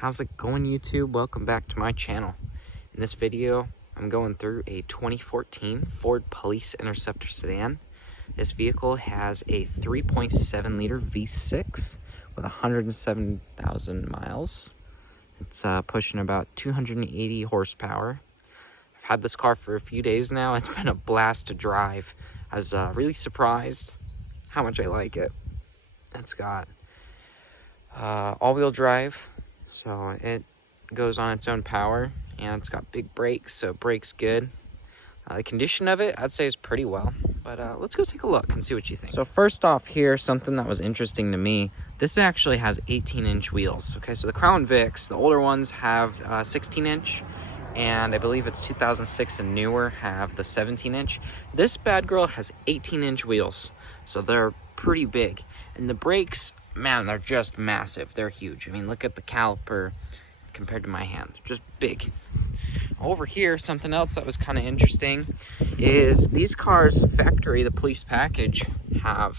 How's it going, YouTube? Welcome back to my channel. In this video, I'm going through a 2014 Ford Police Interceptor sedan. This vehicle has a 3.7 liter V6 with 107,000 miles. It's pushing about 280 horsepower. I've had this car for a few days now. It's been a blast to drive. I was really surprised how much I like it. It's got all-wheel drive, so it goes on its own power, and it's got big brakes, so it brakes good. The condition of it, I'd say, is pretty well, but let's go take a look and see what you think. So first off here, something that was interesting to me, this actually has 18-inch wheels. Okay, so the Crown Vics, the older ones, have 16-inch, and I believe it's 2006 and newer have the 17-inch. This bad girl has 18-inch wheels, so they're pretty big. And the brakes, man, they're just massive. They're huge. I mean, look at the caliper compared to my hand. They're just big. Over here, something else that was kind of interesting is these cars, factory, the police package, have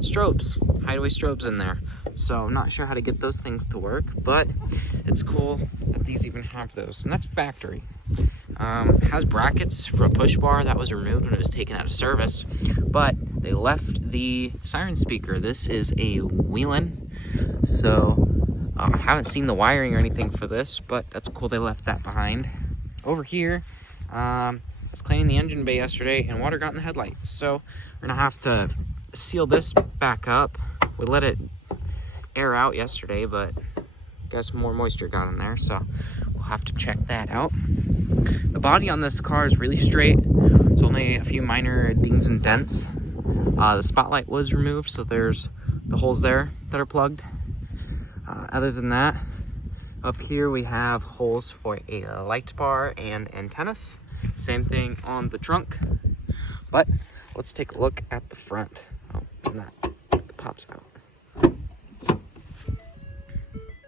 strobes, hideaway strobes in there. So I'm not sure how to get those things to work, but it's cool that these even have those. And that's factory. Has brackets for a push bar that was removed when it was taken out of service, but they left the siren speaker. This is a Wheelin', so I haven't seen the wiring or anything for this, but that's cool they left that behind. Over here, I was cleaning the engine bay yesterday and water got in the headlights, so we're gonna have to seal this back up. We let it air out yesterday, but I guess more moisture got in there, so we'll have to check that out. The body on this car is really straight. There's only a few minor dings and dents. The spotlight was removed, so there's the holes there that are plugged. Other than that, up here we have holes for a light bar and antennas. Same thing on the trunk. But let's take a look at the front. Oh, and that pops out.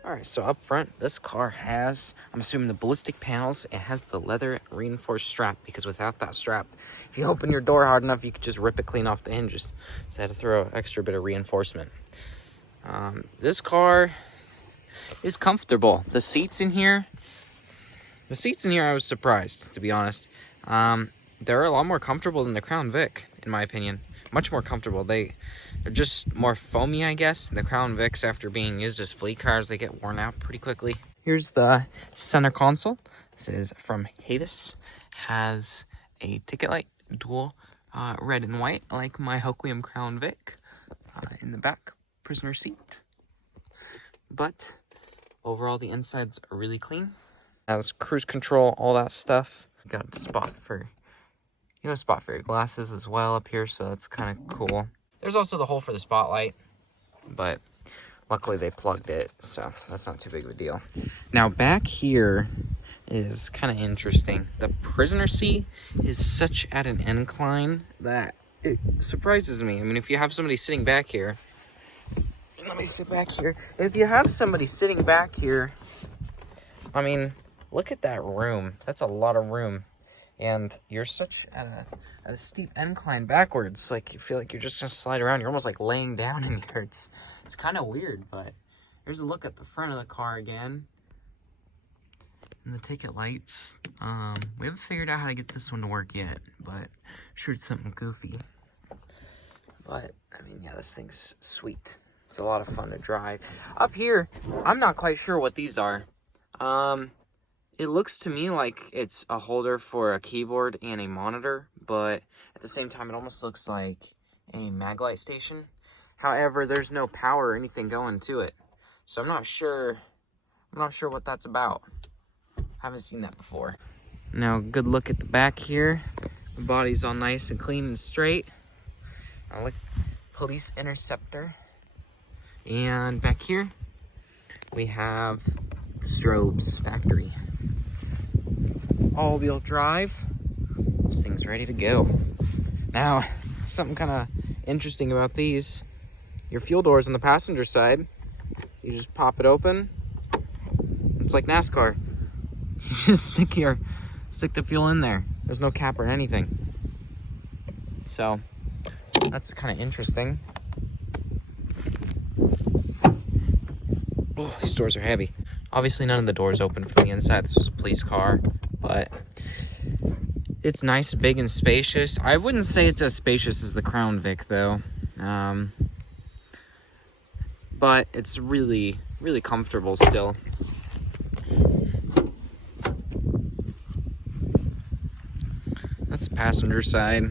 Alright, so up front, this car has, I'm assuming, the ballistic panels. It has the leather reinforced strap, because without that strap, if you open your door hard enough, you could just rip it clean off the hinges. So I had to throw an extra bit of reinforcement. This car is comfortable. The seats in here, I was surprised, to be honest. They're a lot more comfortable than the Crown Vic, in my opinion. Much more comfortable. They're just more foamy, I guess. The Crown Vics, after being used as fleet cars, they get worn out pretty quickly. Here's the center console. This is from Havis. Has a ticket light, dual red and white, like my Hoquiam Crown Vic. In the back, prisoner seat. But overall, the insides are really clean. Has cruise control, all that stuff. Got a spot for your glasses as well up here, so that's kind of cool. There's also the hole for the spotlight, but luckily they plugged it, so that's not too big of a deal. Now back here is kind of interesting. The prisoner seat is such at an incline that it surprises me. I mean, if you have somebody sitting back here, let me sit back here. If you have somebody sitting back here, I mean, look at that room. That's a lot of room. And you're such at a steep incline backwards, like you feel like you're just gonna slide around. You're almost like laying down in here. It's kind of weird, but here's a look at the front of the car again. And the ticket lights. We haven't figured out how to get this one to work yet, but I'm sure it's something goofy. But I mean, yeah, this thing's sweet. It's a lot of fun to drive. Up here, I'm not quite sure what these are. It looks to me like it's a holder for a keyboard and a monitor, but at the same time, it almost looks like a maglite station. However, there's no power or anything going to it, so I'm not sure what that's about. Haven't seen that before. Now, good look at the back here. The body's all nice and clean and straight. I like Police Interceptor. And back here, we have the strobes, factory. All-wheel drive. This thing's ready to go. Now, something kind of interesting about these. Your fuel doors on the passenger side, you just pop it open. It's like NASCAR. You just stick the fuel in there. There's no cap or anything. So, that's kind of interesting. Oh, these doors are heavy. Obviously, none of the doors open from the inside. This was a police car, but it's nice, big, and spacious. I wouldn't say it's as spacious as the Crown Vic, though. But it's really, really comfortable still. That's the passenger side.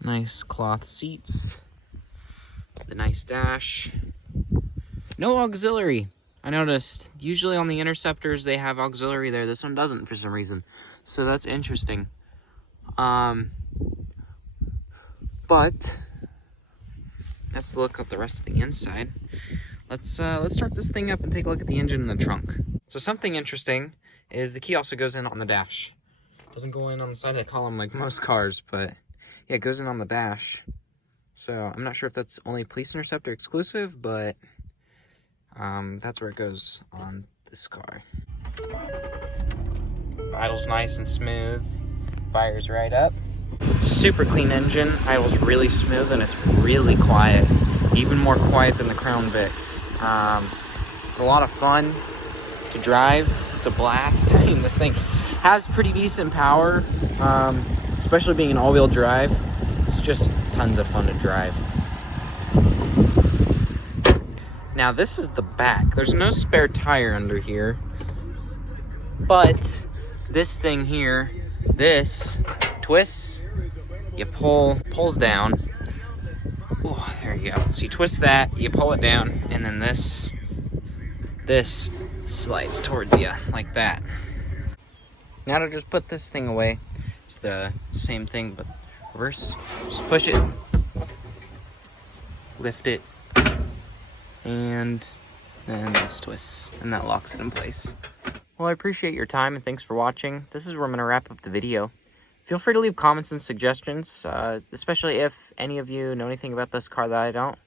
Nice cloth seats. The nice dash. No auxiliary. I noticed usually on the Interceptors they have auxiliary there. This one doesn't for some reason. So that's interesting. But let's look at the rest of the inside. Let's start this thing up and take a look at the engine and the trunk. So something interesting is the key also goes in on the dash. Doesn't go in on the side of the column like most cars, but yeah, it goes in on the dash. So I'm not sure if that's only Police Interceptor exclusive, but that's where it goes on this car. Idle's nice and smooth. Fires right up. Super clean engine. Idle's really smooth and it's really quiet. Even more quiet than the Crown Vics. It's a lot of fun to drive. It's a blast. I mean, this thing has pretty decent power, especially being an all-wheel drive. It's just tons of fun to drive. Now this is the back. There's no spare tire under here, but this thing here, this twists, you pulls down. Oh, there you go. So you twist that, you pull it down, and then this slides towards you like that. Now to just put this thing away, it's the same thing but reverse. Just push it, lift it, and then this twists, and that locks it in place. Well, I appreciate your time and thanks for watching. This is where I'm going to wrap up the video. Feel free to leave comments and suggestions, especially if any of you know anything about this car that I don't.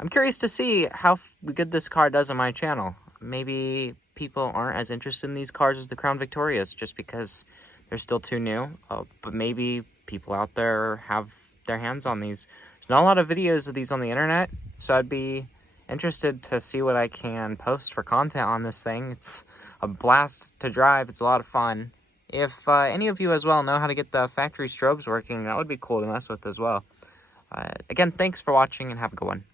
I'm curious to see how good this car does on my channel. Maybe people aren't as interested in these cars as the Crown Victorias just because they're still too new. But maybe people out there have their hands on these. There's not a lot of videos of these on the internet, so I'd be interested to see what I can post for content on this thing. It's a blast to drive. It's a lot of fun. If any of you as well know how to get the factory strobes working, that would be cool to mess with as well. Again, thanks for watching and have a good one.